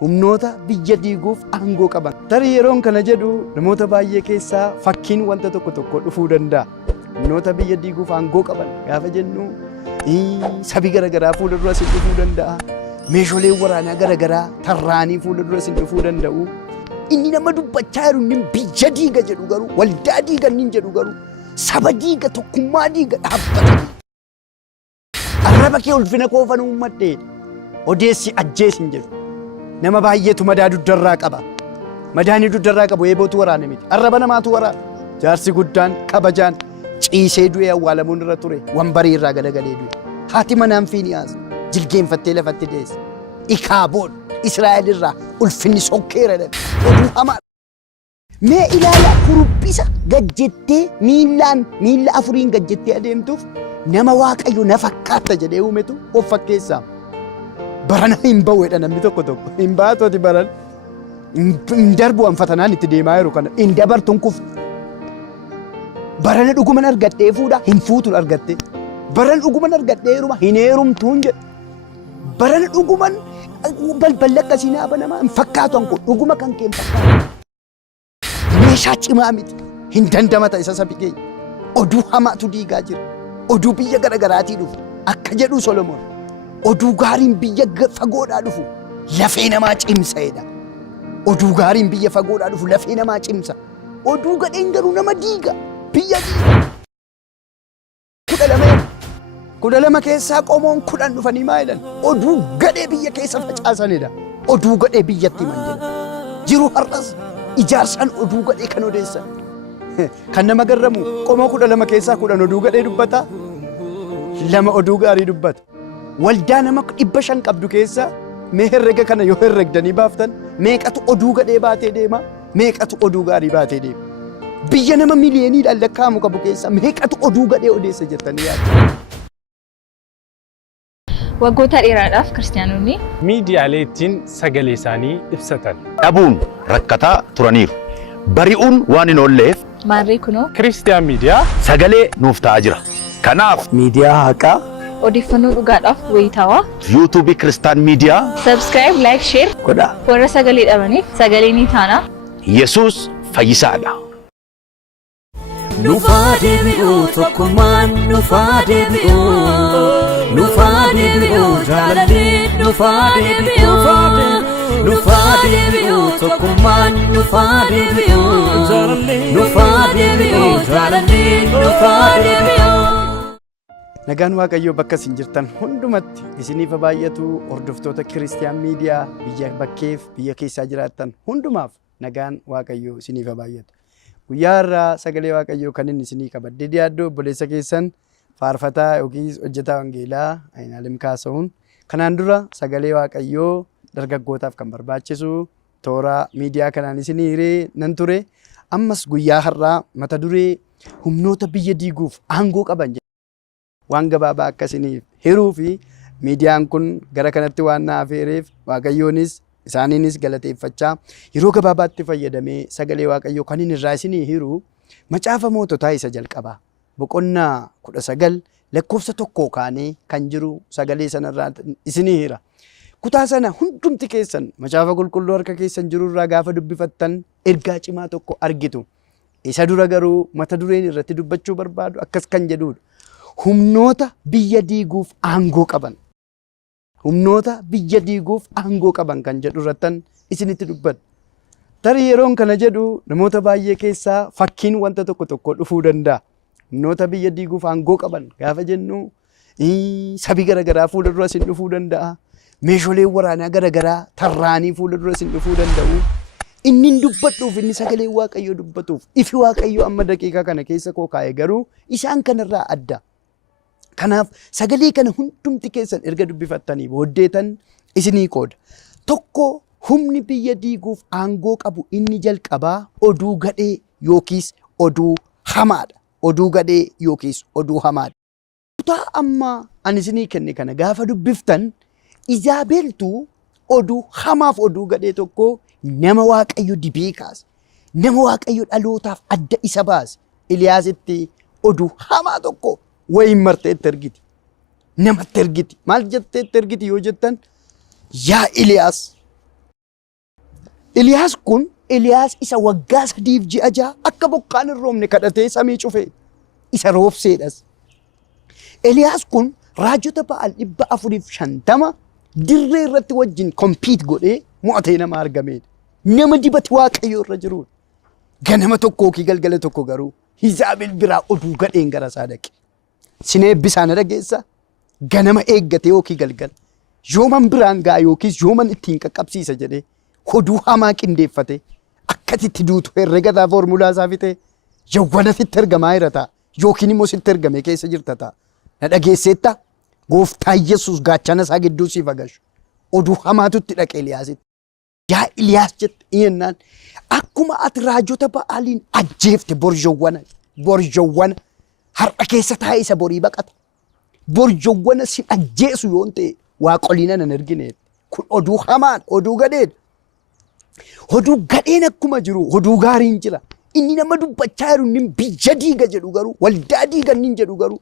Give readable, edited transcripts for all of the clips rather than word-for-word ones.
humnoota biyya diiguuf aangoo qaban. Tarii yeroon kana jedhu namoota baay'ee keessaa fakkiin wanta tokko dhufuu danda'a. Humnoota biyya diiguuf aangoo qaban gaafa jennu sabi garagaraa fuula dura isin dhufuu danda'a. Meeshaaleen waraanaa garagaraa tarraanii fuula dura isin dhufuu danda'u. Inni nama dubbachaa jiru inni biyya diiga jedhu garuu waldaa diiga inni jedhu garuu saba diiga tokkummaa diiga dhaabbata. Arraba kee ulfina koofan uummadhee odeessi ajjeesin jedhu. Nama baay'eetu madaa duddarraa qaba. Madaanii duddarraa qabu eebootu waraana miti. Arraba namaatu waraana. Jaarsi guddaan kabajaan ciisee du'ee awwaalamuun irra ture wambarii irraa galagalee du'e. Haati manaan Fiiniyaas jilgeenfattee lafatti deesse. Ikaaboon Israa'el irraa ulfinni sokkeera dhabe. Oduu hamaa. Mee ilaala kuruphisa gajjettee miilla afuriin gajjettee adeemtuuf nama Waaqayyo na fakkaata jedhee uumetu of fakkeessaa. Barana hin ba'uudha namni tokko hin baatoti baran hin darbu anfatanaan itti deemaa jiru kana hin dabartuun kuftu. Barana dhuguman argadhee fuudha hin fuutu argatte. Barana dhuguman argadhee heeruma hin heerumtuun jedha. Barana dhuguman balballi akkasii naa banamaa hin fakkaatu anko dhuguma kan kee hin fakkaatu. Meeshaa cimaa miti hin dandamata isa sabi keenya. Oduu hamaatu diigaa jira. Oduu biyya garagaraatii dhufu akka jedhu Solomoon. Oduu gaariin biyya fagoodhaa dhufu lafee namaa cimsaedha. Oduu gaariin biyya fagoodhaa dhufu lafee namaa cimsa. Oduu gadheen garuu nama diiga. Biyya diiga. 12 keessaa qomoon 10 dhufanii maa jedhan? Oduu gadhee biyya keessa facaasanidha. Oduu gadhee biyyatti himan jedha. Jiru har'as ijaarsaan oduu gadhee kan odeessan. Kan nama garramu qomoo 12 keessaa 10 oduu gadhee dubbata. 2 oduu gaarii dubbata. Waldaa nama 500 qabdu keessa mee herrega kana yoo herregdanii baaftan meeqatu oduu gadhee baatee deema? Meeqatu oduu gaarii baatee deema? Biyya nama miliyooniidhaan lakkaa'amu qabu keessa meeqatu oduu gadhee odeessa jettanii yaaddu? Waggoota dheeraadhaaf kiristaanonni miidiyaalee ittiin sagalee isaanii ibsatan dhabuun rakkataa turaniiru. Bari'uun waan hin oolleef maarree kunoo Kiristiyaan miidiyaa sagalee nuuf ta'aa jira. Kanaaf Miidiyaa haqaa odeeffannoo dhugaadhaaf wayitaawaa yuutuubii Kiristaan miidiyaa subscribe, like, share godha. warra sagalee dhabaniif sagalee ni taana. Yesuus fayyisaadha. Nufaa deebi'uu tokkummaan nufaa deebi'uu nufaa deebi'uu jaalallee nufaa deebi'uu nufaa deebi'uu tokkummaan nufaa deebi'uu nufaa deebi'uu jaalallee nufaa deebi'uu. Nagaan Waaqayyoo bakka isin jirtan hundumatti isiniif baay'atu hordoftoota Kiristiyaan miidiyaa biyya bakkeef biyya keessaa jiraattan hundumaaf nagaan Waaqayyoo isiniif baay'atu. Guyyaa irraa sagalee Waaqayyoo kan inni isinii qabadde dhiyaaddu obboleessa keessan faarfataa yookiin hojjetaa wangeelaa Ayinaalim Kaasa'uun kanaan dura sagalee Waaqayyoo dargaggootaaf kan barbaachisu toora miidiyaa kanaan isinii hiree nan ture. Ammas guyyaa har'aa mata duree humnoota biyya diiguuf aangoo qaban waan gabaabaa akka isiniif hiruu fi miidiyaan kun gara kanatti waan na afeereef Waaqayyoonis isaaniinis galateeffachaa yeroo gabaabaatti fayyadamee sagalee Waaqayyoo kan inni irraa isinii hiru macaafa moototaa isa jalqabaa boqonnaa 19 lakkoofsa 1 kaanee kan jiru sagalee sanarraa isinii hira. Kutaa sana hundumti keessan macaafa qulqulluu harka keessan jiru irraa gaafa dubbifattan ergaa cimaa tokko argitu. Isa dura garuu mata dureen irratti dubbachuu barbaadu akkas kan jedhudha. Humnoota biyya diiguuf aangoo qaban. Humnoota biyya diiguuf aangoo qaban kan jedhu irrattan isinitti dubbadha. Tarii yeroon kana jedhu namoota baay'ee keessaa fakkiin wanta tokko dhufuu danda'a. Humnoota biyya diiguuf aangoo qaban gaafa jennu sabi garagaraa fuula dura isin dhufuu danda'a. Meeshaaleen waraanaa garagaraa tarraanii fuula dura isin dhufuu danda'u. Inni dubbadhuuf inni sagalee Waaqayyoo dubbatuuf ifi Waaqayyoo amma daqiiqaa kana keessa koo kaa'e garuu isaan kanarraa adda. Kanaaf sagalee kana hundumti keessan erga dubbifattanii booddeetan isinii qooda. Tokko humni biyya diiguuf aangoo qabu inni jalqabaa oduu gadhee yookiis oduu hamaadha. Oduu gadhee yookiis oduu hamaadha. Kutaa amma ani isinii kenne kana gaafa dubbiftan Izaabeltu oduu hamaaf oduu gadhee tokko nama Waaqayyo dibee kaase. Nama Waaqayyo dhalootaaf adda isa baase. Eliyaasitti oduu hamaa tokko wayin marteetti ergiti. Namatti ergiti. Maal jetteetti ergiti yoo jettan yaa Eliyaas Eliyaas kun Eliyaas isa waggaa 3 ji'a 6 akka bokkaan hin roobne kadhatee samii cufe isa roobseedhas. Eliyaas kun raajota Ba'aal 450 dirree irratti wajjin kompiit godhee mo'atee nama argameedha. Nama dibati Waaqayyoo irra jiruudha. Ganama tokkoo ki galgala tokko garuu Iizaabel biraa oduu gadheen gara isaa dhaqe. Sinee bisaan dhageessa ganama eeggatee yookiin galgala yooman biraan gaa yookiis yooman ittiin qaqqabsiisa jedhee oduu hamaa qindeeffate akkasitti duutu herregataa foormulaa isaa fite yawwana sitti ergamaa jira ta'a yookiin immoo sitti ergame keessa jirta ta'a. Na dhageesseetta gooftaa Yesuus gaachana isaa gidduu siif agarsiisu oduu hamaatutti dhaqe Eliyaasitti. Yaa Eliyaas jette yennaan akkuma ati raajota Ba'aaliin ajjeefte borjowwana har'a keessa taa'ee isa borii baqata. Borjowwana si ajjeesu yoon ta'e waaqoliina nan argine. Kun oduu hamaan oduu gadheen. Oduu gadheen akkuma jiru oduu gaariin jira. Inni nama dubbachaa jiru inni biyya diiga jedhu garuu waldaa diiga inni jedhu garuu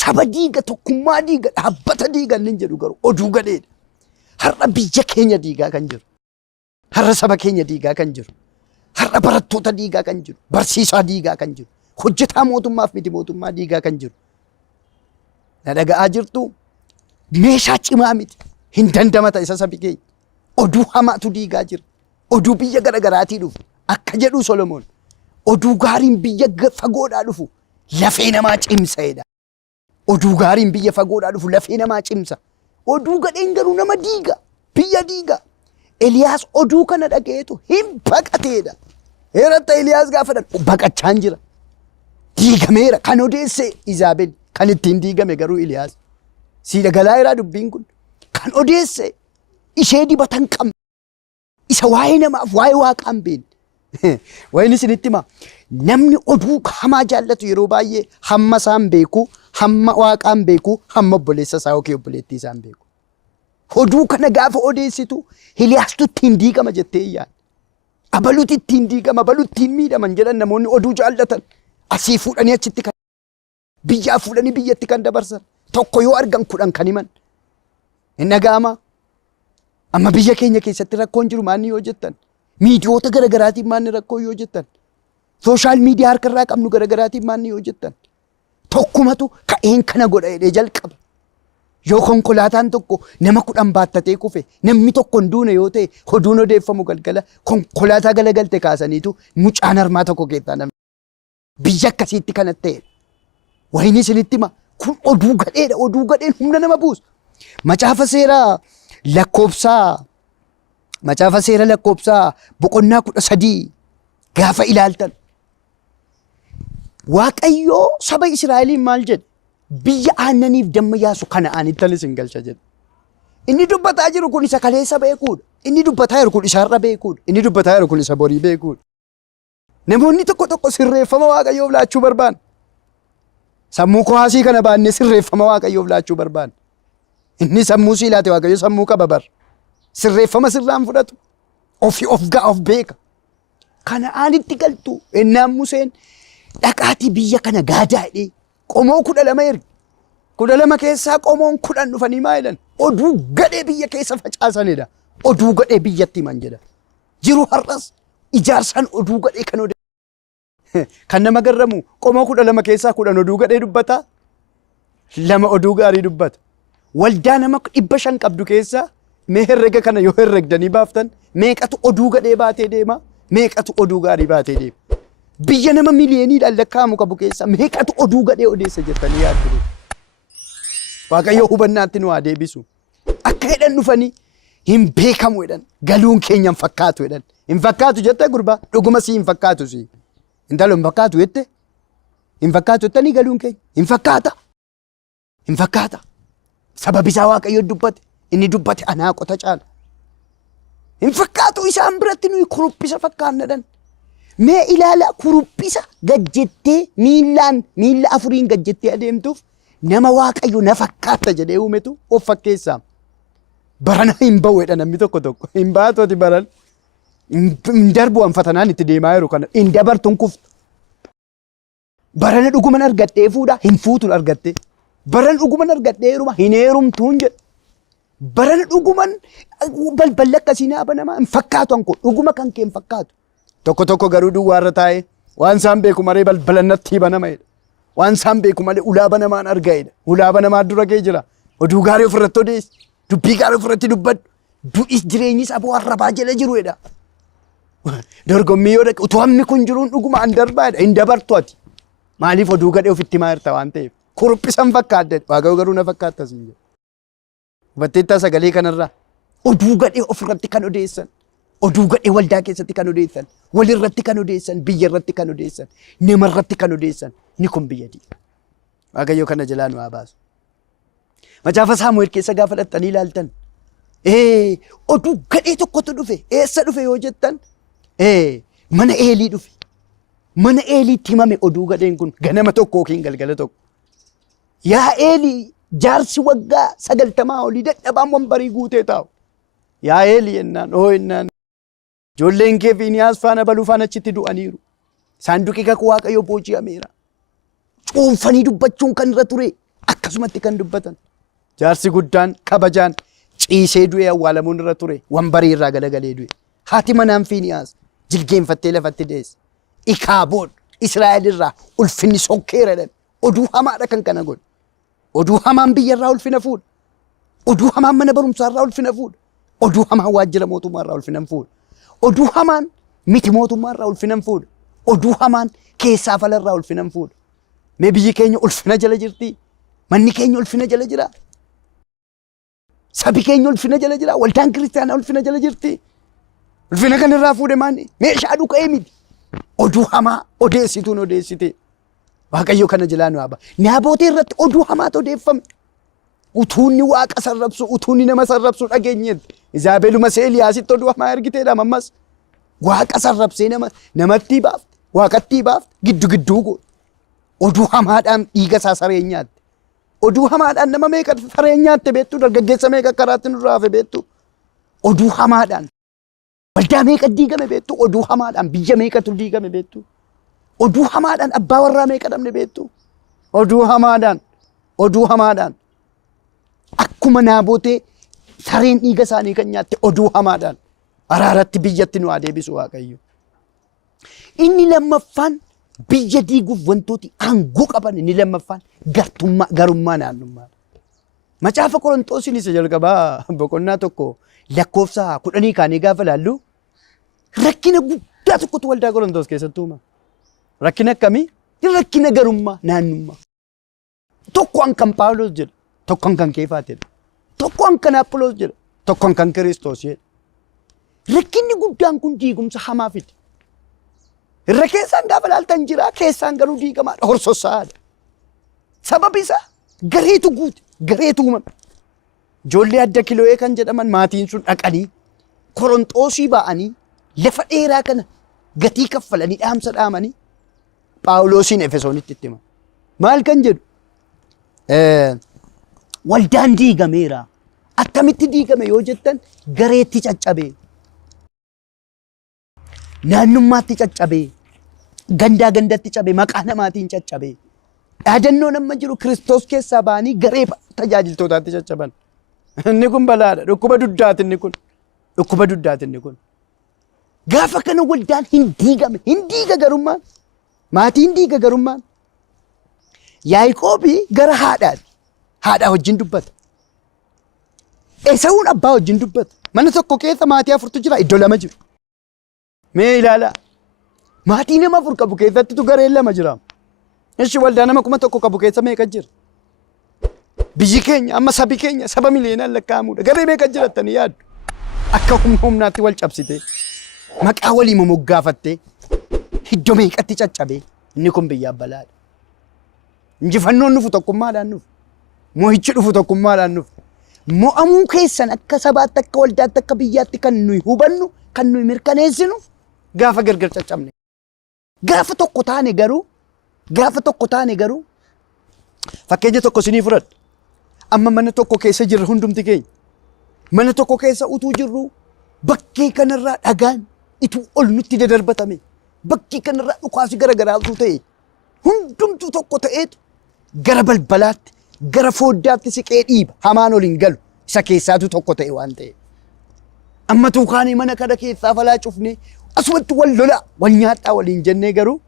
saba diiga tokkummaa diiga dhaabbata diiga inni jedhu garuu oduu gadheen. Har'a biyya keenya diigaa kan jiru. Har'a saba keenya diigaa kan jiru. Har'a barattoota diigaa kan jiru. Barsiisaa diigaa kan jiru. Hojjetaa mootummaaf miti mootummaa diigaa kan jiru. Na dhaga'aa jirtu meeshaa cimaa miti. Hin dandamata isa sabi keenya. Oduu hamaatu diigaa jira. Oduu biyya garagaraatii dhufu. Akka jedhu Solomoon. Oduu gaariin biyya fagoodhaa dhufu. Lafee namaa cimsaedha. Oduu gaariin biyya fagoodhaa dhufu lafee namaa cimsa. Oduu gadheen garuu nama diiga. Biyya diiga. Eliyaas oduu kana dhaga'eetu hin baqateedha. Heeratta Eliyaas gaafa baqachaan jira. Diigameera kan odeesse Iizaabel kan ittiin diigame garuu Eliyaas. Si dhagalaa jiraa dubbiin kun kan odeesse ishee dibatan qabne isa waa'ee namaaf waa'ee waaqaan beekne. Waa'een isinitti hima namni oduu hamaa jaallatu yeroo baay'ee hamma isaan beeku hamma waaqaan beeku hamma obboleessa isaa yookiin obboleettii isaan beeku. Oduu kana gaafa odeessitu Eliyaastu ittiin diigama jettee yaadda. Abaluuti ittiin diigama abaluuti ittiin miidhaman jedhan namoonni oduu jaallatan asii fuudhanii achitti kan biyyaa fuudhanii biyyatti kan dabarsan tokko yoo argan 10 kan himan. Hin dhaga'amaa? Amma biyya keenya keessatti rakkoon jiru maanni yoo jettan miidiyoota garagaraatiin maanni rakkoo yoo jettan sooshaal miidiyaa harkarraa qabnu garagaraatiin maanni yoo jettan tokkumatu ka'een kana godha jedhee jalqaba. Yoo konkolaataan tokko nama 10 baattatee kufe namni tokko hin duune yoo ta'e oduun odeeffamu galgala konkolaataa galagalte kaasaniitu mucaan harmaa tokko keessaa namni biyya akkasiitti kanatti ta'e. Wayini isinitti hima kun oduu gadheedha. Oduu gadheen humna nama buusa. Macaafa seera lakkoobsaa boqonnaa 13 gaafa ilaaltan Waaqayyoo saba Israa'eliin maal jedhe? Biyya aannaniif damma yaasu Kana'aanitti isin galcha jedhe. Inni dubbataa jiru kun isa kaleessa beekuudha. Inni dubbataa jiru kun isa har'a beekuudha. Inni dubbataa jiru kun isa borii beekuudha. Namoonni tokko sirreeffama Waaqayyoof laachuu barbaadu. Sammuu kohaasii kana baannee sirreeffama Waaqayyoof laachuu barbaadu. Inni sammuu sii laate Waaqayyo sammuu qaba bar. Sirreeffama sirraan fudhatu. Of beeka. Kana'aanitti galtu ennaan Museen dhaqaatii biyya kana gaadaa jedhee qomoo 12 erge. 12 keessaa qomoon 10 dhufanii maa jedhan? Oduu gadhee biyya keessa facaasanidha. Oduu gadhee biyyatti himan jedha. Jiru har'as ijaarsaan oduu gadhee kan kan nama garramu qomoo 12 keessaa 10 oduu gadhee dubbata. 2 oduu gaarii dubbata. Waldaa nama 500 qabdu keessaa mee herrega kana yoo herregdanii baaftan meeqatu oduu gadhee baatee deema? Meeqatu oduu gaarii baatee deema? Biyya nama miliyooniidhaan lakkaa'amu qabu keessaa meeqatu oduu gadhee odeessa jettanii yaaddu? Waaqayyo hubannaatti nu haa deebisu. Akka jedhan dhufanii hin beekamu jedhan galuun keenya hin fakkaatu jedhan. Hin fakkaatu jettee gurbaa dhuguma si hin fakkaatu si. Intalo hin fakkaatu jette? Hin fakkaatu jettanii galuun keenya hin fakkaata. Hin fakkaata. Sababi isaa Waaqayyo dubbate inni dubbate anaa qota caala. Hin fakkaatu isaan biratti nuyi kuruphisa fakkaannadhan. Mee ilaala kuruphisa gajjettee miilla 4 gajjettee adeemtuuf nama Waaqayyo na fakkaata jedhee uumetu of fakkeessaa. Barana hin ba'uudha namni tokko hin baatooti baran hin darbu anfatanaan itti deemaa jiru kana hin dabartuun kuftu. Barana dhuguman argadhee fuudha hin fuutuun argattee. Baran dhuguman argadhee heeruma hin heerumtuun jedha. Baran dhuguman balballi akkasii naa banamaa hin fakkaatu anko dhuguma kan kee hin fakkaatu. Tokko garuu duwwaarra taa'ee waan isaan beeku malee balbala natti banamaadha. Waan isaan beeku malee ulaa banamaan argaedha. Ulaa banamaa dura kee jira. Oduu gaarii ofirratti odeessi. Dubbii gaarii ofirratti dubbadhu. Du'is jireenyis aboo arrabaa jala jiruedha. Dorgommii yoo dhaqe utuu hammi kun jiruun dhuguma an darbaadha. Hin dabartu ati. Maaliif oduu gadhee ofitti himaa jirta waan ta'eef. Kuruphisan fakkaadde waaqayyo garuu na fakkaata siin jedha. Hubatteettaa sagalee kanarraa oduu gadhee ofirratti kan odeessan. Oduu gadhee waldaa keessatti kan odeessan. Walirratti kan odeessan. Biyya irratti kan odeessan. Namarratti kan odeessan. Ni kun biyyadii. Waaqayyo kana jalaa nu haa baasu. Macaafa Saamu'eel keessa gaafa dhattanii ilaaltan. Oduu gadhee tokkotu dhufe. Eessa dhufe yoo jettan. Mana Eelii dhufe. Mana Eeliitti himame oduu gadheen kun ganama tokko yookiin galgala tokko. Yaa Eelii jaarsi waggaa 90 olii dadhabaan wambarii guutee taa'u. Yaa Eelii jennaan jennaan. Ijoolleen kee Fiiniyaas faana baluu faana achitti du'aniiru. Saanduqi kakuu Waaqayyoo booji'ameera. Cuunfanii dubbachuun kan irra ture akkasumatti kan dubbatan. Jaarsi guddaan kabajaan ciisee du'ee awwaalamuun irra ture wambarii irraa galagalee du'e. Haati manaan Fiiniyaas jilgeenfattee lafatti deesse. Ikaaboon Israa'el irraa ulfinni sokkeera dhan. Oduu hamaadha kan kana godhu. Oduu hamaan biyya irraa ulfina fuudha. Oduu hamaan mana barumsaa irraa ulfina fuudha. Oduu hamaan waajjira mootummaa irraa ulfina fuudha. Oduu hamaan miti mootummaa irraa ulfina fuudha. Oduu hamaan keessaa fala irraa ulfina fuudha. Mee biyyi keenya ulfina jala jirti? Manni keenya ulfina jala jira? Sabi keenya ulfina jala jira? Waldaan kiristaanaa ulfina jala jirti? Ulfina kan irraa fuudhe maanni? Meeshaa dhuka'ee miti. Oduu hamaa odeessituun odeessite. Waaqayyo kana jalaa nu haa baasu. Naabotee irratti oduu hamaatu odeeffame. Utuunni waaqa sarrabsu, utuunni nama sarrabsu dhageenyetti. Izaabeluma Eeliyaasitti oduu hamaa ergiteedha ammas. Waaqa sarrabsee namatti baafte, waaqatti baafte, gidduu goote. Oduu hamaadhaan dhiiga isaa saree nyaatte. Oduu hamaadhaan nama meeqa saree nyaatte beektu? Dargaggeessa meeqa karaatti nurraa hafe beektu? Oduu hamaadhaan. Waldaa meeqa diigame beektu? Oduu hamaadhaan. Biyya meeqatu diigame beektu? Oduu hamaadhaan. Abbaa warraa meeqa dhabne beektu? Oduu hamaadhaan. Oduu hamaadhaan. Akkuma Naabotee sareen dhiiga isaanii kan nyaatte oduu hamaadhaan. Araaratti biyyatti nu haa deebisu Waaqayyo. Inni lammaffaan biyya diiguuf wantooti aangoo qaban inni lammaffaan garummaa naannummaa. Macaafa Qorontoosiin isa jalqabaa boqonnaa tokko lakkoofsa 10 kaanii gaafa laallu rakkina guddaa tokkotu waldaa Qorontoos keessatti uuma. Rakkina akkamii? Rakkina garummaa naannummaa. Tokkoon kan Phaawulos jedha, tokkoon kan Keefaa jedha, tokkoon kan Apholoos jedha, tokkoon kan Kiristoos jedha. Rakkinni guddaan kun diigumsa hamaa fide. Irra keessaan gaafa laaltan jira, keessaan garuu diigamaadha, horsossaadha. Sababi isaa gareetu guute, gareetu uumame. Ijoollee adda Kiloo'ee kan jedhaman maatiin sun dhaqanii Qorontoosii ba'anii lafa dheeraa kana gatii kaffalanii dhaamsa dhaamanii Phaawulosiin Efesoonitti itti himan. Maal kan jedhu? Waldaan diigameera. Akkamitti diigame yoo jettan gareetti caccabee. Naannummaatti caccabee. Gandaa gandatti cabee. Maqaa namaatiin caccabee. Dhaadannoo nama jiru Kiristoos keessaa ba'anii garee tajaajiltootaatti caccaban. Inni kun balaadha. Dhukkuba duddaati inni kun. Dhukkuba duddaati inni kun. Gaafa kana waldaan hin diigame. Hin diiga garummaan. Maatiin diiga garummaan. Yaaqoobii gara haadhaati. Haadhaa wajjin dubbata. Esaawun abbaa wajjin dubbata. Mana tokko keessa maatii 4tu jira. Iddoo 2 jiru. Mee ilaalaa. Maatii nama 4 qabu keessattitu gareen 2 jira. Ishi waldaa nama 1,000 qabu keessa meeqa jira? Biyyi keenya amma sabi keenya saba miliyoonaan lakkaa'amudha. Garee meeqa jirattanii yaaddu? Akka humnaatti wal cabsite. Maqaa walii moggaafattee. Iddoo meeqatti caccabee. Inni kun biyyaaf balaadha. Injifannoon nufu tokkummaadhaan nufu. Mo'ichi dhufu tokkummaadhaan nufu. Mo'amuu keessan akka sabaatti akka waldaatti akka biyyaatti kan nuyi hubannu kan nuyi mirkaneessinu gaafa gargar caccabne. Gaafa tokko taane garuu fakkeenya tokko sinii fudhadha. Amma mana tokko keessa jirra hundumti keenya. Mana tokko keessa utuu jirru bakkee kanarraa dhagaan ituu ol nutti dadarbatame. Bakkee kanarraa dhukaasi garagaraatu ta'e. Hundumtu tokko ta'eetu gara balbalaatti gara fooddaatti siqee dhiiba. Hamaan ol hin galu. isa keessaatu tokko ta'e waan ta'e. Amma tuukaanii mana kana keessaa falaa cufne asumatti wal lola wal nyaadhaa waliin jennee garuu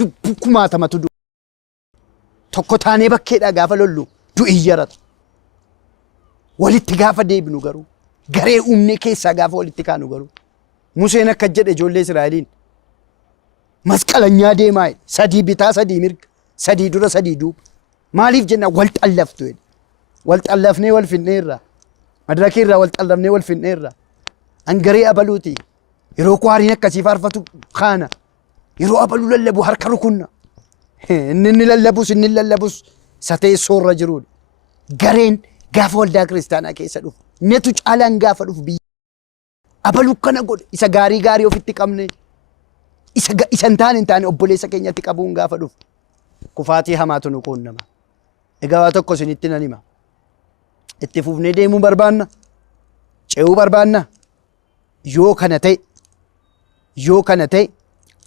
lubbuu kumaatamatu du'a. Tokko taanee bakkeedhaa gaafa lollu du'i yarata. Walitti gaafa deebinu garuu garee uumnee keessaa gaafa walitti kaanu garuu Museen akka jedhe ijoollee Israa'eliin masqalanyaa deemaa sadii bitaa sadii mirga sadii dura sadii duuba maaliif jenna wal xallaftu jedhe. Wal xallafnee wal finneerra madarakii irraa wal xallafnee wal finneerra angaree abaluuti yeroo kwaariin akkasii faarfatu kaana yeroo abaluu lallabu harka rukunna inni lallabus isa teessoorra jirudha. Gareen gaafa waldaa kiristaanaa keessa dhufu netu caalaan gaafa dhufu biyya abaluu kana godhe isa gaarii ofitti qabne isa hin taane obboleessa keenyatti qabuun gaafa dhufu kufaatii hamaatu nu quunnama. Egaa waa tokko isinitti nan hima. Itti fufnee deemuu barbaanna ce'uu barbaanna yoo kana ta'e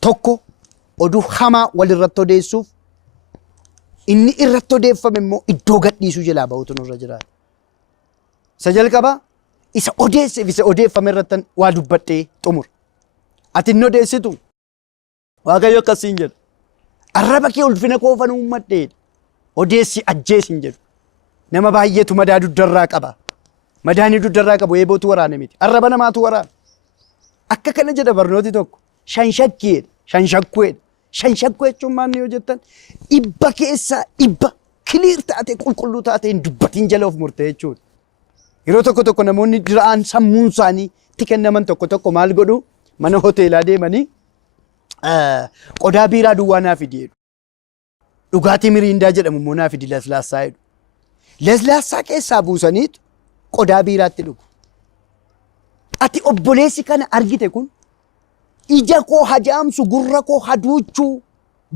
tokko oduu hamaa walirratti odeessuuf inni irratti odeeffame immoo iddoo gadhiisuu jalaa ba'utu nurra jiraata. Isa jalqabaa isa odeesseef isa odeeffame irratti waa dubbadhee xumur. Ati inni odeessitu Waaqayyo akkasiin jedha. Arraba kee ulfina koofan uummadhee odeessi ajjeesin jedhu. Nama baay'eetu madaa duddarraa qaba. Madaanii duddarraa qabu eebootu waraane miti. Arraba namaatu waraana. Akka kana jedha barnooti tokko shanshakkiidha. Shanshakkuedha. Shanshakkuu jechuun maanni yoo jettan dhibba keessaa dhibba kiliir taate qulqulluu taate hin dubbatiin jala of murtee jechuudha. Yeroo tokko namoonni diraan sammuun isaanii itti kennaman tokko maal godhu mana hoteelaa deemanii qodaa biiraa duwwaa naa fidi jedhu. Dhugaatii miriindaa jedhamu immoo naa fidi laslaassaa jedhu. Laslaassaa keessaa buusaniitu qodaa biiraatti dhugu. Ati obboleessi kana argite kun ija koo hajaamsu gurra koo haduuchuu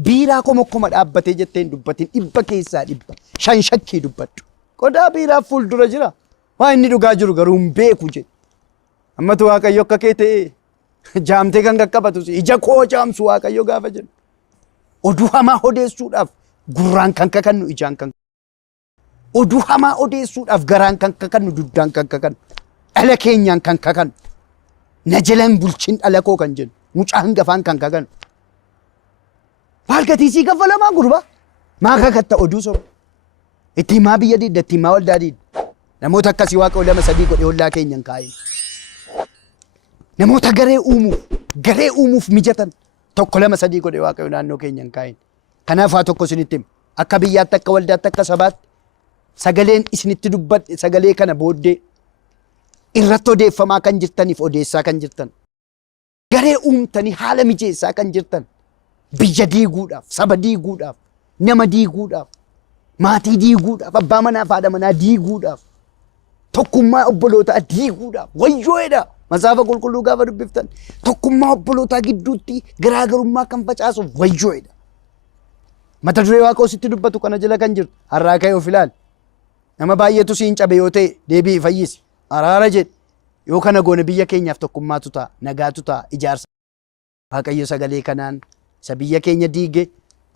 biiraa koo mokkoma dhaabbatee jettee hin dubbatin dhibba keessaa dhibba shanshakkii dubbadhu. Qodaa biiraa fuuldura jira. Waa inni dhugaa jiru garuu hin beeku jedhe. Ammatu Waaqayyo akka kee ta'e jaamtee kan qaqqabatu ija koo jaamsu Waaqayyo gaafa jedhu. Oduu hamaa odeessuudhaaf gurraan kan kakannu ijaan kan oduu hamaa odeessuudhaaf garaan kan kakannu duddaan kan kakannu dhala keenyaan kan kakannu na jalan bulchin dhala koo kan jennu mucaa hangafaan kan kakannu. Maal gatiisii kaffalamaa gurba maa kakatta oduu soba itti himaa biyya diidda itti himaa waldaa diidda. Namoota akkasii Waaqayyo lama sadii godhee ollaa keenyan kaa'e. Namoota garee uumuuf mijatan tokko lama sadii godhee Waaqayyo naannoo keenyan kaa'e. Kanaaf haa tokko isinitti himu akka biyyaatti akka waldaatti akka sabaatti sagaleen isinitti dubbadhe sagalee kana booddee irratti odeeffamaa kan jirtaniif odeessaa kan jirtan. Garee uumtanii haala mijeessaa kan jirtan biyya diiguudhaaf saba diiguudhaaf nama diiguudhaaf maatii diiguudhaaf abbaa manaaf haadha manaa diiguudhaaf. Tokkummaa obbolootaa diiguudhaaf wayyoodha. Masaafa qulqulluu gaafa dubbiftan tokkummaa obbolootaa gidduutti garaagarummaa kan facaasuuf wayyoodha. Mata duree Waaqoo sitti dubbatu kana jala kan jirtu har'aa ka'ee of ilaali. Nama baay'eetu siin cabe yoo ta'e deebi'i fayyisi. Araara jedhe yoo kana goone biyya keenyaaf tokkummaatu ta'a nagaatu ta'a ijaarsa. Waaqayyo sagalee kanaan isa biyya keenya diige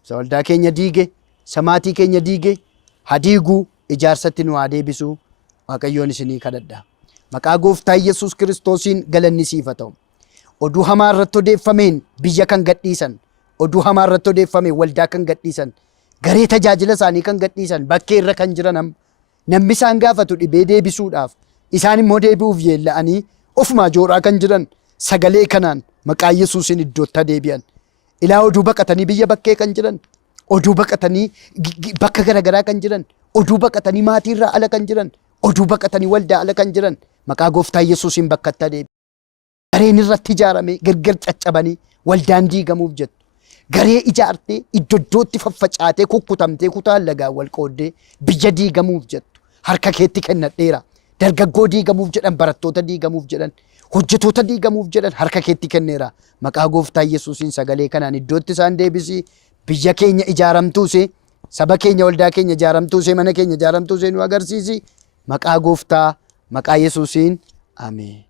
isa waldaa keenya diige isa maatii keenya diige haa diiguu ijaarsatti nu haa deebisuu. Waaqayyoon isinii kadhadha. Maqaa Gooftaa Yesuus Kiristoosiin galanni siif haa ta'u. Oduu hamaa irratti odeeffameen biyya kan gadhiisan, oduu hamaa irratti odeeffameen waldaa kan gadhiisan, garee tajaajila isaanii kan gadhiisan, bakkee irra kan jiran namni isaan gaafatu dhibee deebisuudhaaf isaan immoo deebi'uuf yeella'anii ofuma jooraa kan jiran sagalee kanaan maqaa Yesuusiin iddootti deebi'an. Ilaa oduu baqatanii biyya bakkee kan jiran, oduu baqatanii bakka garaagaraa kan jiran, oduu baqatanii maatii irraa ala kan jiran, oduu baqatanii waldaa ala kan jiran maqaa Gooftaa Yesuusiin bakkatti deebi'an. Gareen irratti ijaarame gargar caccabanii waldaan diigamuuf jettu. Garee ijaartee iddootti faffacaatee kukkutamtee kutaan lagaan wal qooddee biyya diigamuuf jettu. Harka keetti kennadheera. Dargaggoo diigamuuf jedhan, barattoota diigamuuf jedhan, hojjetoota diigamuuf jedhan harka keetti kenneera. Maqaa Gooftaa Yesuusiin sagalee kanaan iddootti isaan deebisi. Biyya keenya ijaaramtuuse, saba keenya waldaa keenya ijaaramtuuse, mana keenya ijaaramtuuse nu agarsiisi. Maqaa Gooftaa, maqaa Yesuusiin. Ameen.